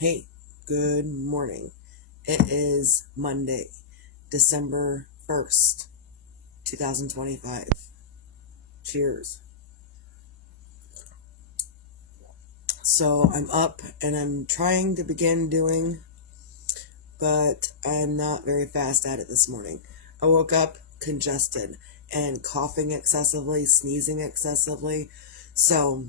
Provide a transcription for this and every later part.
Hey, good morning. It is Monday, December 1st, 2025. Cheers. So I'm up and I'm trying to begin doing, but I'm not very fast at it this morning. I woke up congested and coughing excessively, sneezing excessively. So,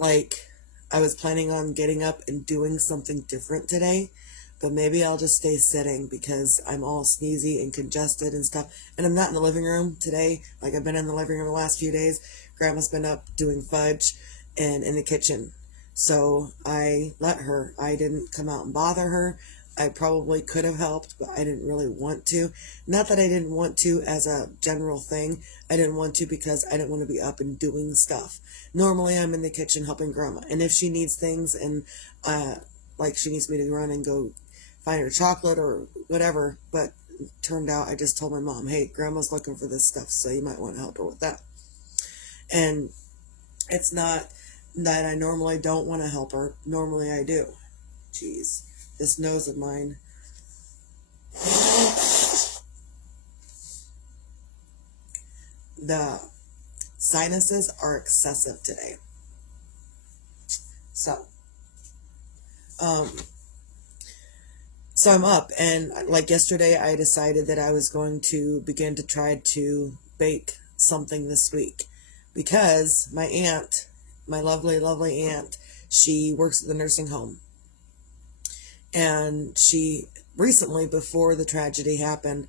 like, I was planning on getting up and doing something different today, but maybe I'll just stay sitting because I'm all sneezy and congested and stuff. And I'm not in the living room today. Like, I've been in the living room the last few days. Grandma's been up doing fudge and in the kitchen. So I let her. I didn't come out and bother her. I probably could have helped, but I didn't really want to. Not that I didn't want to as a general thing. I didn't want to because I didn't want to be up and doing stuff. Normally I'm in the kitchen helping grandma. And if she needs things and like she needs me to run and go find her chocolate or whatever, but turned out I just told my mom, hey, grandma's looking for this stuff, so you might want to help her with that. And it's not that I normally don't want to help her. Normally I do. Jeez, this nose of mine. The sinuses are excessive today. So, um, so I'm up, and like yesterday, I decided that I was going to begin to try to bake something this week because my aunt, my lovely, lovely aunt, she works at the nursing home, and she recently, before the tragedy happened,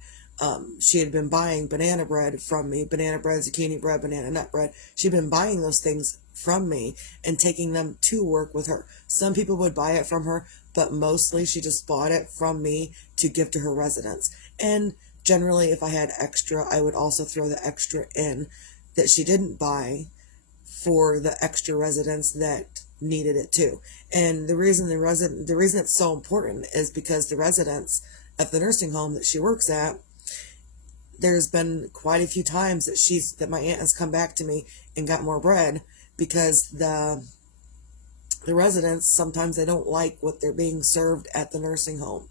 she had been buying banana bread from me, banana bread, zucchini bread, banana nut bread. She'd been buying those things from me and taking them to work with her. Some people would buy it from her, but mostly she just bought it from me to give to her residents. And generally, if I had extra, I would also throw the extra in that she didn't buy for the extra residents that needed it too. And the reason it's so important is because the residents of the nursing home that she works at, there's been quite a few times that my aunt has come back to me and got more bread because the residents sometimes they don't like what they're being served at the nursing home.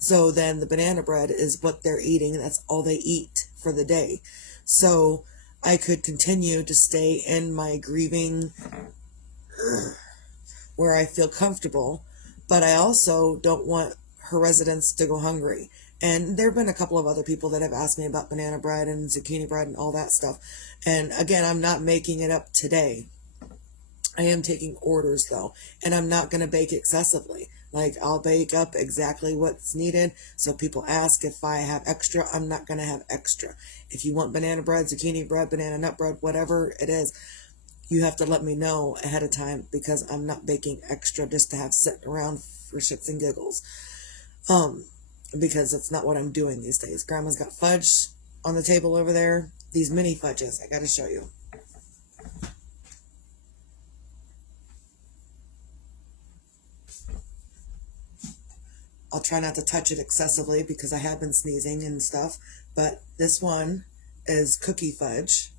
So then the banana bread is what they're eating, and that's all they eat for the day. So I could continue to stay in my grieving where I feel comfortable, but I also don't want her residents to go hungry. And there have been a couple of other people that have asked me about banana bread and zucchini bread and all that stuff. And again, I'm not making it up today. I am taking orders though, and I'm not going to bake excessively. Like, I'll bake up exactly what's needed. So people ask if I have extra, I'm not going to have extra. If you want banana bread, zucchini bread, banana nut bread, whatever it is, you have to let me know ahead of time because I'm not baking extra just to have sitting around for shits and giggles. Um, because that's not what I'm doing these days. Grandma's got fudge on the table over there. These mini fudges, I gotta show you. I'll try not to touch it excessively because I have been sneezing and stuff. But this one is cookie fudge,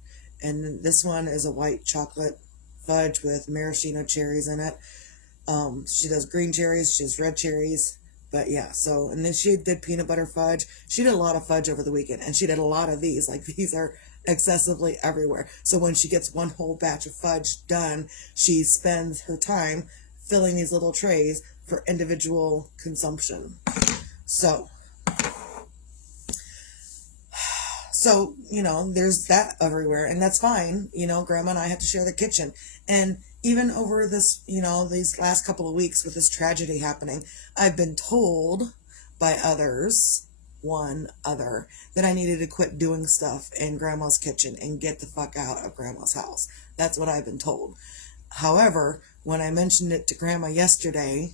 and this one is a white chocolate fudge with maraschino cherries in it. She does green cherries, she does red cherries. But yeah, so, and then she did peanut butter fudge. She did a lot of fudge over the weekend, and she did a lot of these. Like, these are excessively everywhere. So when she gets one whole batch of fudge done, she spends her time filling these little trays for individual consumption. So, there's that everywhere, and that's fine. Grandma and I have to share the kitchen. And even over this, these last couple of weeks with this tragedy happening, I've been told by others, one other, that I needed to quit doing stuff in grandma's kitchen and get the fuck out of grandma's house. That's what I've been told. However, when I mentioned it to grandma yesterday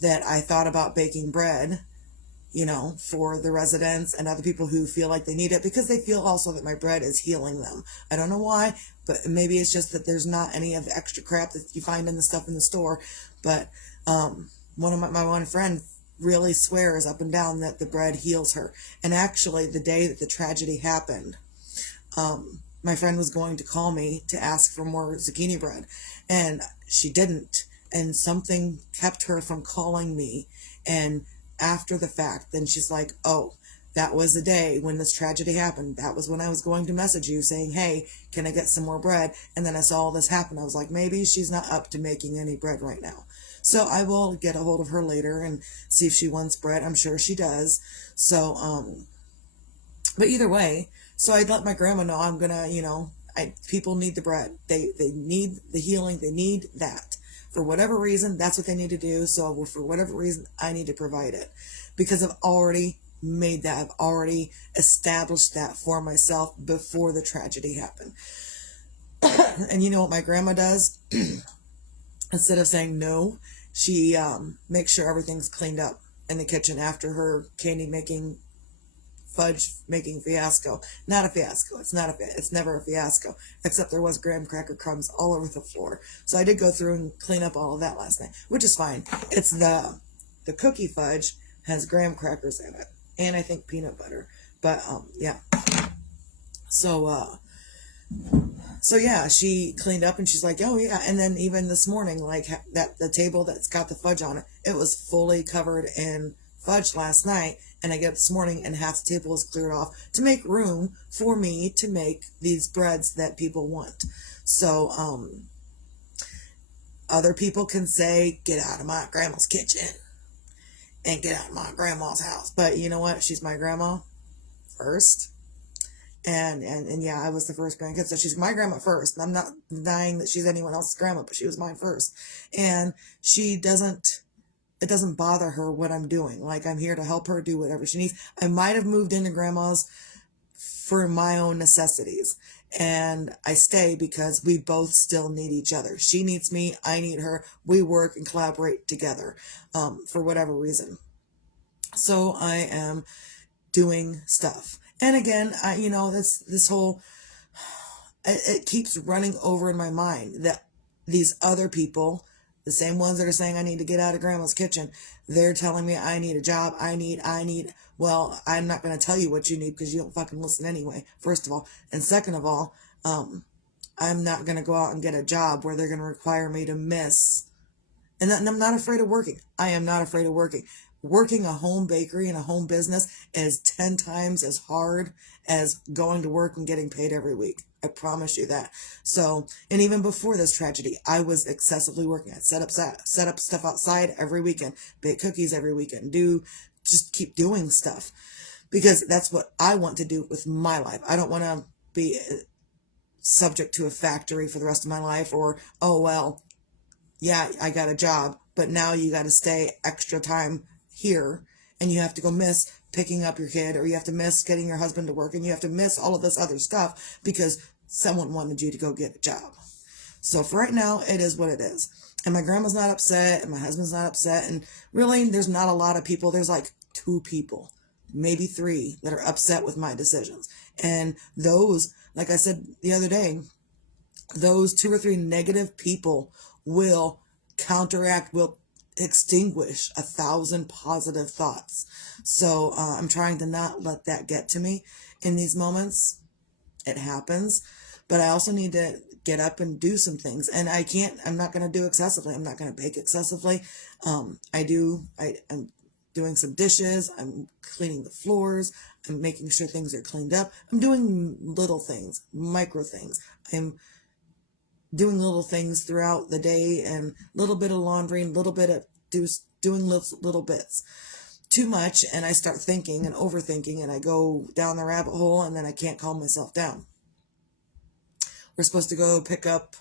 that I thought about baking bread, for the residents and other people who feel like they need it because they feel also that my bread is healing them. I don't know why, but maybe it's just that there's not any of the extra crap that you find in the stuff in the store. But one of my one friend really swears up and down that the bread heals her. And actually, the day that the tragedy happened, my friend was going to call me to ask for more zucchini bread, and she didn't. and something kept her from calling me. And after the fact, then she's like, oh, that was the day when this tragedy happened. That was when I was going to message you saying, hey, can I get some more bread? And then I saw all this happen. I was like, maybe she's not up to making any bread right now. So I will get a hold of her later and see if she wants bread. I'm sure she does. So, but either way, so I let my grandma know I'm gonna, people need the bread. They need the healing. They need that. For whatever reason, that's what they need to do. So for whatever reason, I need to provide it because I've already made that. I've already established that for myself before the tragedy happened. And you know what my grandma does? Instead of saying no, she makes sure everything's cleaned up in the kitchen after her candy making, fudge making fiasco. Not a fiasco. It's never a fiasco. Except there was graham cracker crumbs all over the floor. So I did go through and clean up all of that last night, which is fine. It's the cookie fudge has graham crackers in it, and I think peanut butter. But yeah. So yeah, she cleaned up and she's like, oh yeah. And then even this morning, like that the table that's got the fudge on it, it was fully covered in fudge last night. And I get up this morning and half the table is cleared off to make room for me to make these breads that people want. So other people can say, get out of my grandma's kitchen and get out of my grandma's house. But you know what? She's my grandma first. And yeah, I was the first grandkid, so she's my grandma first. And I'm not denying that she's anyone else's grandma, but she was mine first. And it doesn't bother her what I'm doing. Like, I'm here to help her do whatever she needs. I might have moved into grandma's for my own necessities. And I stay because we both still need each other. She needs me, I need her. We work and collaborate together for whatever reason. So I am doing stuff. And again, this whole, it keeps running over in my mind that these other people, the same ones that are saying I need to get out of grandma's kitchen, they're telling me I need a job. Well, I'm not going to tell you what you need because you don't fucking listen anyway, first of all. And second of all, I'm not going to go out and get a job where they're going to require me to miss. And I'm not afraid of working. I am not afraid of working. Working a home bakery and a home business is 10 times as hard as going to work and getting paid every week. I promise you that. So, and even before this tragedy, I was excessively working. I set up stuff outside every weekend, bake cookies every weekend, just keep doing stuff because that's what I want to do with my life. I don't want to be subject to a factory for the rest of my life or, oh, well, yeah, I got a job, but now you got to stay extra time here and you have to go miss picking up your kid or you have to miss getting your husband to work and you have to miss all of this other stuff because someone wanted you to go get a job. So for right now, it is what it is. And my grandma's not upset and my husband's not upset. And really, there's not a lot of people. There's like 2 people, maybe 3 that are upset with my decisions. And those, like I said the other day, those 2 or 3 negative people will extinguish 1,000 positive thoughts. So I'm trying to not let that get to me in these moments. It happens, but I also need to get up and do some things. And I'm not going to do excessively. I'm not going to bake excessively. I'm doing some dishes. I'm cleaning the floors. I'm making sure things are cleaned up. I'm doing little things, micro things. I'm doing little things throughout the day and a little bit of laundry and a little bit of doing little bits. Too much and I start thinking and overthinking and I go down the rabbit hole and then I can't calm myself down. We're supposed to go pick up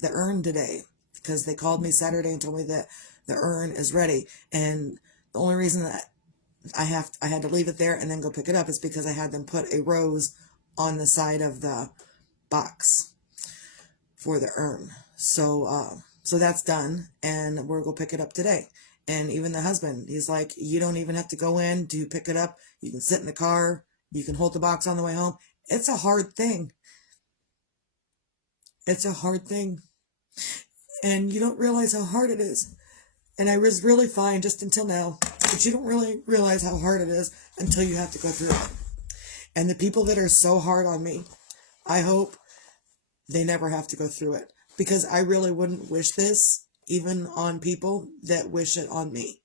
the urn today because they called me Saturday and told me that the urn is ready. And the only reason that I had to leave it there and then go pick it up is because I had them put a rose on the side of the box for the urn. So that's done and we're going to pick it up today. And even the husband, he's like, you don't even have to go in to pick it up. You can sit in the car. You can hold the box on the way home. It's a hard thing. It's a hard thing. And you don't realize how hard it is. And I was really fine just until now. But you don't really realize how hard it is until you have to go through it. And the people that are so hard on me, I hope they never have to go through it. Because I really wouldn't wish this even on people that wish it on me.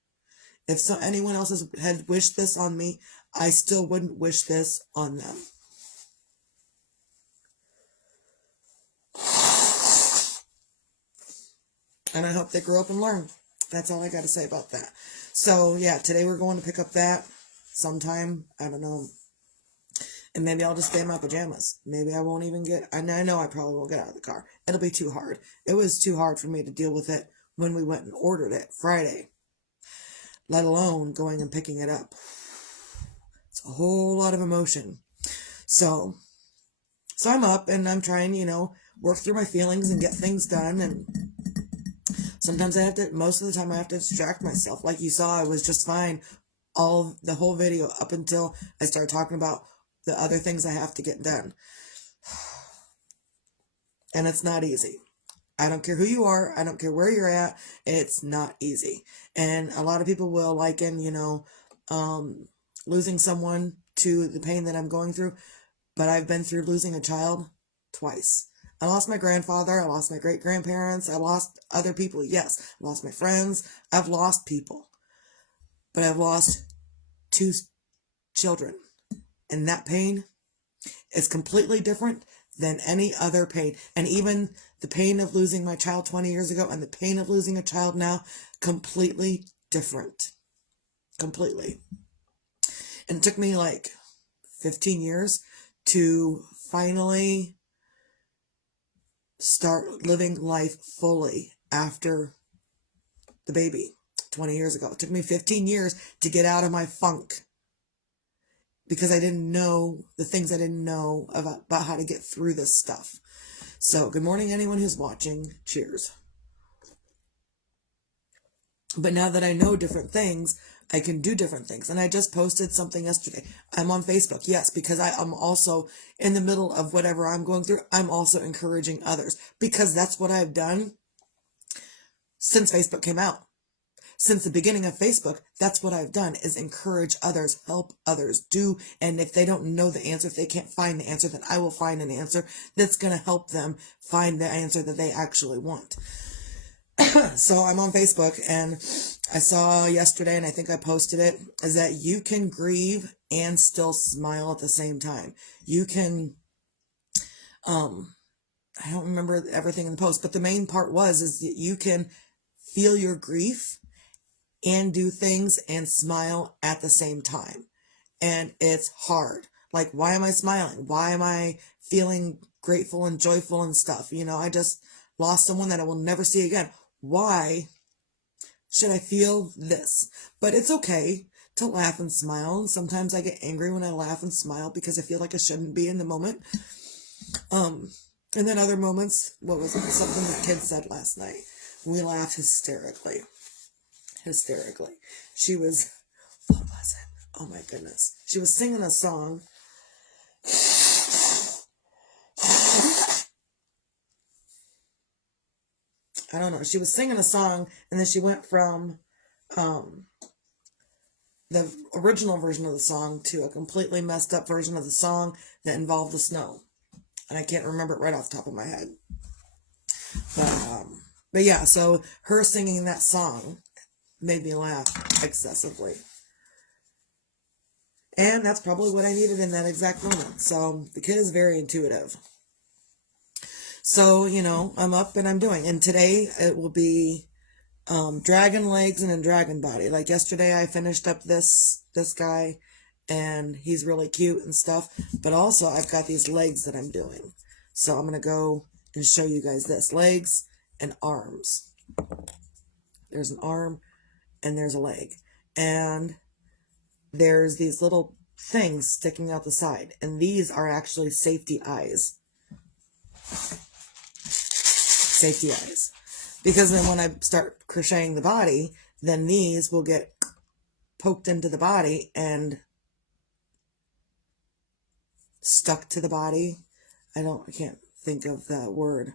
If anyone else had wished this on me, I still wouldn't wish this on them. And I hope they grow up and learn. That's all I got to say about that. So, yeah, today we're going to pick up that sometime. I don't know. And maybe I'll just stay in my pajamas. Maybe I won't even and I know I probably won't get out of the car. It'll be too hard. It was too hard for me to deal with it when we went and ordered it Friday, let alone going and picking it up. It's a whole lot of emotion. So I'm up and I'm trying, work through my feelings and get things done. And sometimes most of the time I have to distract myself. Like you saw, I was just fine the whole video up until I started talking about the other things I have to get done. And it's not easy. I don't care who you are. I don't care where you're at. It's not easy. And a lot of people will liken, losing someone to the pain that I'm going through. But I've been through losing a child twice. I lost my grandfather. I lost my great-grandparents. I lost other people. Yes, I lost my friends. I've lost people. But I've lost 2 children. And that pain is completely different than any other pain. And even the pain of losing my child 20 years ago and the pain of losing a child now, completely different. Completely. And it took me like 15 years to finally start living life fully after the baby 20 years ago. It took me 15 years to get out of my funk because I didn't know the things I didn't know about how to get through this stuff. So, good morning, anyone who's watching. Cheers. But now that I know different things, I can do different things. And I just posted something yesterday. I'm on Facebook, yes, because I'm also in the middle of whatever I'm going through. I'm also encouraging others because that's what I've done since Facebook came out. Since the beginning of Facebook, that's what I've done is encourage others, help others, do. And if they don't know the answer, if they can't find the answer, then I will find an answer that's going to help them find the answer that they actually want. So I'm on Facebook and I saw yesterday, and I think I posted it, is that you can grieve and still smile at the same time. You can, I don't remember everything in the post, but the main part is that you can feel your grief and do things and smile at the same time. And it's hard. Like, why am I smiling? Why am I feeling grateful and joyful and stuff? I just lost someone that I will never see again. Why should I feel this? But it's okay to laugh and smile. And sometimes I get angry when I laugh and smile because I feel like I shouldn't be in the moment. And then other moments, what was it? Something the kids said last night. We laughed hysterically. She was, what was it? Oh my goodness. She was singing a song. I don't know. She was singing a song, and then she went from the original version of the song to a completely messed up version of the song that involved the snow. And I can't remember it right off the top of my head. But yeah, so her singing that song made me laugh excessively. And that's probably what I needed in that exact moment. So the kid is very intuitive. So, I'm up and I'm doing. And today it will be dragon legs and a dragon body. Like yesterday I finished up this guy and he's really cute and stuff. But also I've got these legs that I'm doing. So I'm going to go and show you guys this. Legs and arms. There's an arm and there's a leg. And there's these little things sticking out the side. And these are actually safety eyes. Safety eyes. Because then when I start crocheting the body, then these will get poked into the body and stuck to the body. I can't think of that word.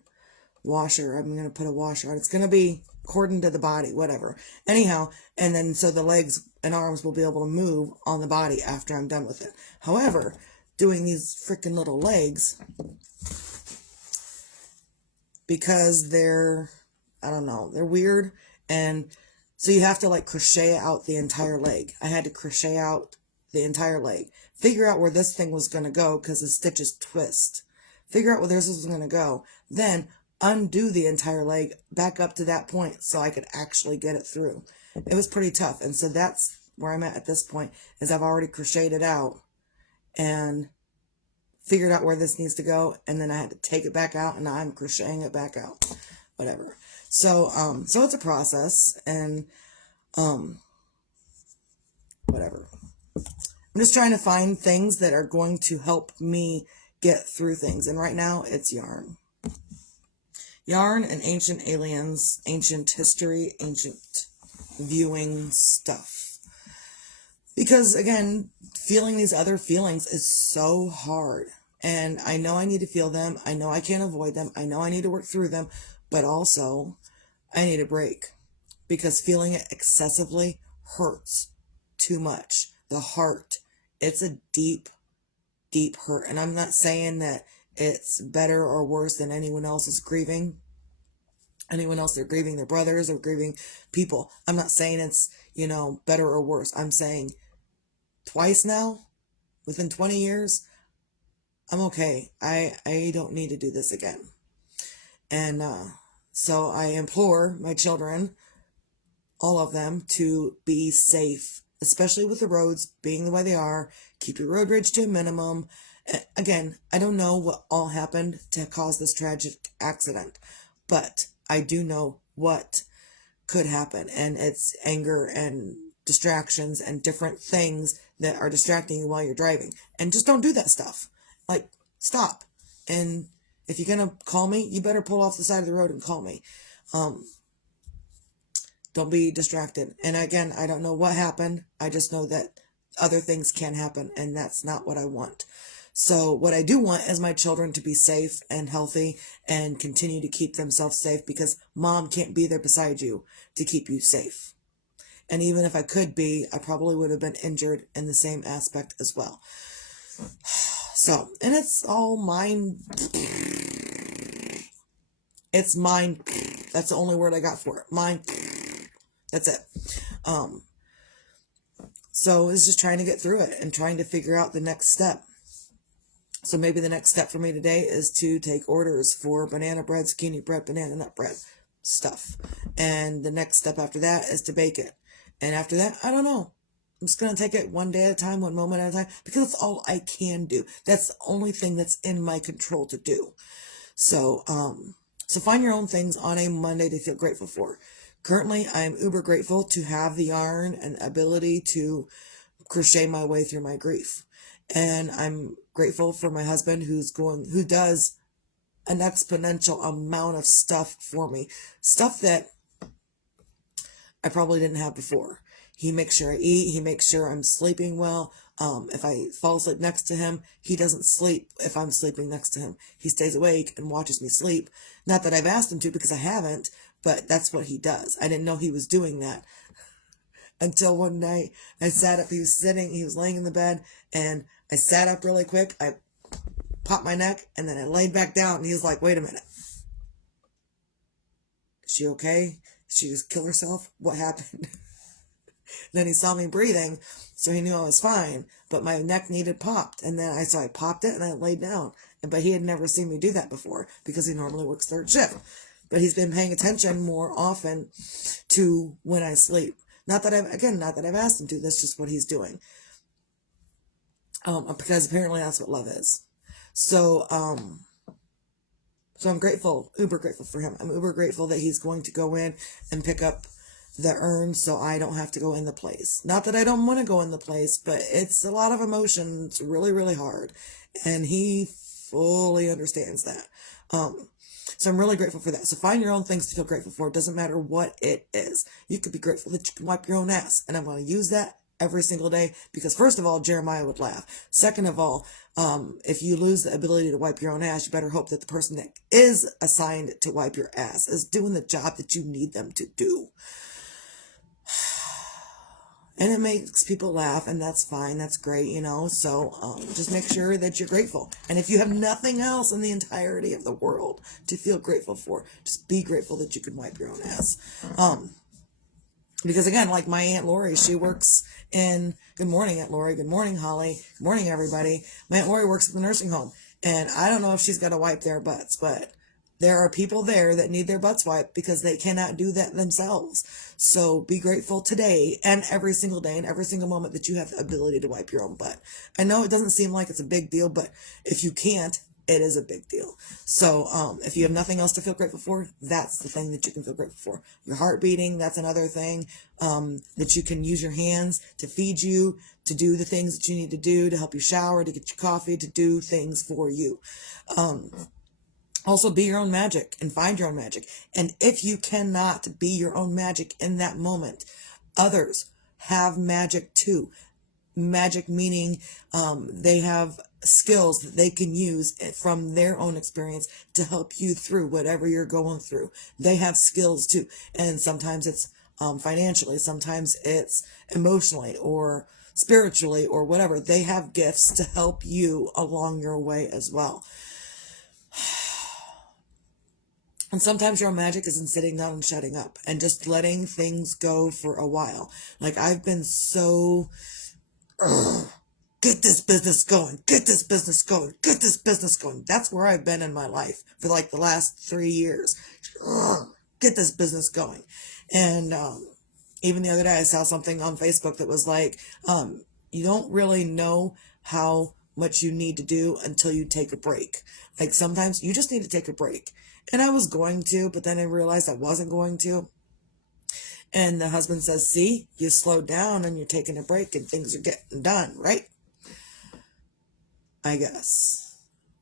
Washer. I'm going to put a washer on. It's going to be cordoned to the body, whatever. Anyhow, and then so the legs and arms will be able to move on the body after I'm done with it. However, doing these freaking little legs, because they're I don't know, they're weird. And so you have to like crochet out the entire leg. I had to crochet out the entire leg, figure out where this thing was going to go because the stitches twist, figure out where this was going to go, then undo the entire leg back up to that point so I could actually get it through. It was pretty tough. And so that's where I'm at this point, is I've already crocheted it out and figured out where this needs to go, and then I had to take it back out, and now I'm crocheting it back out, whatever. So so it's a process, and whatever. I'm just trying to find things that are going to help me get through things, and right now it's yarn. Yarn and ancient aliens, ancient history, ancient viewing stuff. Because again, feeling these other feelings is so hard. And I know I need to feel them. I know I can't avoid them. I know I need to work through them. But also, I need a break. Because feeling it excessively hurts too much. The heart. It's a deep, deep hurt. And I'm not saying that it's better or worse than anyone else is grieving. Anyone else, they're grieving their brothers or grieving people. I'm not saying it's, better or worse. I'm saying twice now, within 20 years, I'm okay. I don't need to do this again. And so I implore my children, all of them, to be safe, especially with the roads being the way they are. Keep your road rage to a minimum. Again, I don't know what all happened to cause this tragic accident, but I do know what could happen, and it's anger and distractions and different things that are distracting you while you're driving. And just don't do that stuff. Like, stop. And if you're going to call me, you better pull off the side of the road and call me. Don't be distracted. And again, I don't know what happened. I just know that other things can happen, and that's not what I want. So what I do want is my children to be safe and healthy and continue to keep themselves safe, because mom can't be there beside you to keep you safe. And even if I could be, I probably would have been injured in the same aspect as well. So, and it's all mine. It's mine. That's the only word I got for it. Mine. That's it. So it's just trying to get through it and trying to figure out the next step. So maybe the next step for me today is to take orders for banana bread, zucchini bread, banana nut bread stuff. And the next step after that is to bake it. And after that, I don't know. I'm just going to take it one day at a time, one moment at a time, because that's all I can do. That's the only thing that's in my control to do. So, so find your own things on a Monday to feel grateful for. Currently, I'm uber grateful to have the yarn and ability to crochet my way through my grief. And I'm grateful for my husband who does an exponential amount of stuff for me. Stuff that I probably didn't have before. He makes sure I eat. He makes sure I'm sleeping well. If I fall asleep next to him, he doesn't sleep if I'm sleeping next to him. He stays awake and watches me sleep. Not that I've asked him to, because I haven't, but that's what he does. I didn't know he was doing that until one night I sat up. He was laying in the bed, and I sat up really quick. I popped my neck, and then I laid back down, and he was like, "Wait a minute. Is she okay? Did she just kill herself? What happened?" Then he saw me breathing, so he knew I was fine, but my neck needed popped. And then I popped it and I laid down. But he had never seen me do that before, because he normally works third shift. But he's been paying attention more often to when I sleep. Not that I've asked him to, that's just what he's doing. Because apparently that's what love is. So I'm grateful, uber grateful for him. I'm uber grateful that he's going to go in and pick up the urn so I don't have to go in the place. Not that I don't want to go in the place, but it's a lot of emotion. It's really, really hard. And he fully understands that. So I'm really grateful for that. So find your own things to feel grateful for. It doesn't matter what it is. You could be grateful that you can wipe your own ass. And I'm going to use that every single day, because first of all, Jeremiah would laugh. Second of all, if you lose the ability to wipe your own ass, you better hope that the person that is assigned to wipe your ass is doing the job that you need them to do. And it makes people laugh, and that's fine. That's great, So just make sure that you're grateful. And if you have nothing else in the entirety of the world to feel grateful for, just be grateful that you can wipe your own ass. Because again, like my Aunt Lori, she works in, good morning, Aunt Lori. Good morning, Holly. Good morning, everybody. My Aunt Lori works at the nursing home. And I don't know if she's got to wipe their butts, but there are people there that need their butts wiped because they cannot do that themselves. So be grateful today and every single day and every single moment that you have the ability to wipe your own butt. I know it doesn't seem like it's a big deal, but if you can't, it is a big deal. So if you have nothing else to feel grateful for, that's the thing that you can feel grateful for. Your heart beating, that's another thing. That you can use your hands to feed you, to do the things that you need to do, to help you shower, to get your coffee, to do things for you. Also, be your own magic and find your own magic. And if you cannot be your own magic in that moment, others have magic too. Magic meaning they have skills that they can use from their own experience to help you through whatever you're going through. They have skills too. And sometimes it's financially, sometimes it's emotionally or spiritually or whatever. They have gifts to help you along your way as well. And sometimes your own magic is in sitting down and shutting up and just letting things go for a while. Like I've been so, get this business going, get this business going, get this business going. That's where I've been in my life for like the last 3 years. Get this business going. And even the other day I saw something on Facebook that was like, you don't really know how much you need to do until you take a break. Like sometimes you just need to take a break. And I was going to, but then I realized I wasn't going to. And the husband says, see, you slowed down and you're taking a break and things are getting done, right? I guess.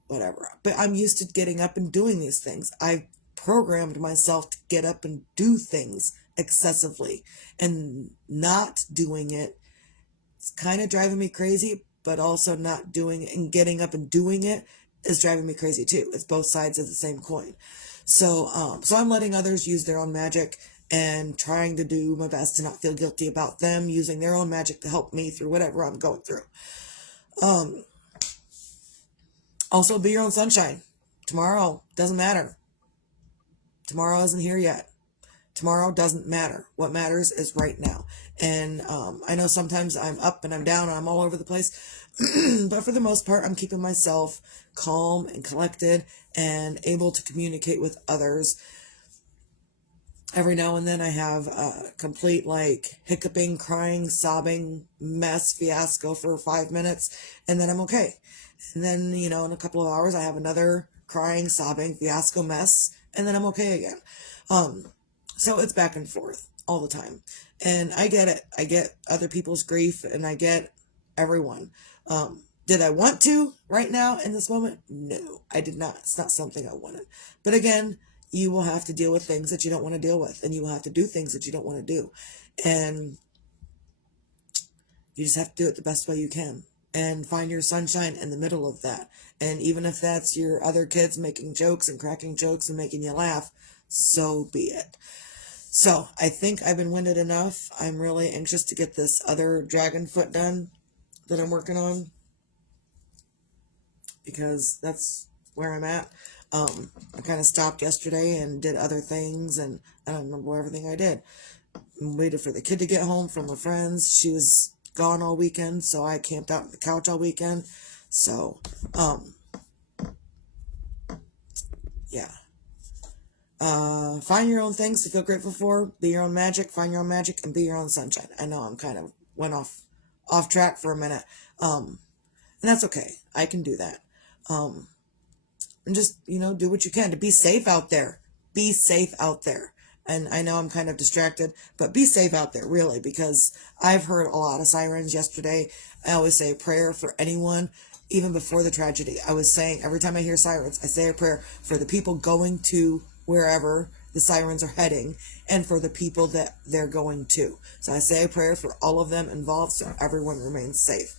Whatever. But I'm used to getting up and doing these things. I've programmed myself to get up and do things excessively. And not doing it, it's kind of driving me crazy, but also not doing it and getting up and doing it is driving me crazy too. It's both sides of the same coin. So I'm letting others use their own magic and trying to do my best to not feel guilty about them using their own magic to help me through whatever I'm going through. Also, be your own sunshine. Tomorrow doesn't matter. Tomorrow isn't here yet. Tomorrow doesn't matter. What matters is right now. And I know sometimes I'm up and I'm down and I'm all over the place. But for the most part, I'm keeping myself calm and collected and able to communicate with others. Every now and then I have a complete hiccuping, crying, sobbing mess fiasco for 5 minutes and then I'm okay. And then, in a couple of hours I have another crying, sobbing fiasco mess and then I'm okay again. So it's back and forth all the time. And I get it. I get other people's grief and I get everyone. Did I want to right now in this moment? No, I did not. It's not something I wanted. But again, you will have to deal with things that you don't want to deal with and you will have to do things that you don't want to do. And you just have to do it the best way you can and find your sunshine in the middle of that. And even if that's your other kids making jokes and cracking jokes and making you laugh, so be it. So I think I've been winded enough. I'm really anxious to get this other dragon foot done that I'm working on because that's where I'm at. I kind of stopped yesterday and did other things and I don't remember everything I did. I waited for the kid to get home from her friends. She was gone all weekend, so I camped out on the couch all weekend. So, yeah. Find your own things to feel grateful for. Be your own magic. Find your own magic and be your own sunshine. I know I'm kind of went off track for a minute. And that's okay. I can do that. And just, do what you can to be safe out there. Be safe out there. And I know I'm kind of distracted, but be safe out there, really, because I've heard a lot of sirens yesterday. I always say a prayer for anyone, even before the tragedy. I was saying every time I hear sirens, I say a prayer for the people going to wherever the sirens are heading and for the people that they're going to. So I say a prayer for all of them involved so everyone remains safe.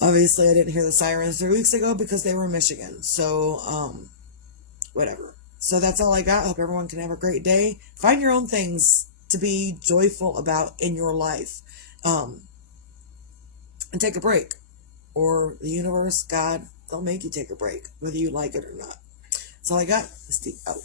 Obviously, I didn't hear the sirens 3 weeks ago because they were in Michigan. So, whatever. So that's all I got. Hope everyone can have a great day. Find your own things to be joyful about in your life. um, and take a break. Or the universe, God, they'll make you take a break, whether you like it or not. That's all I got. Steve out.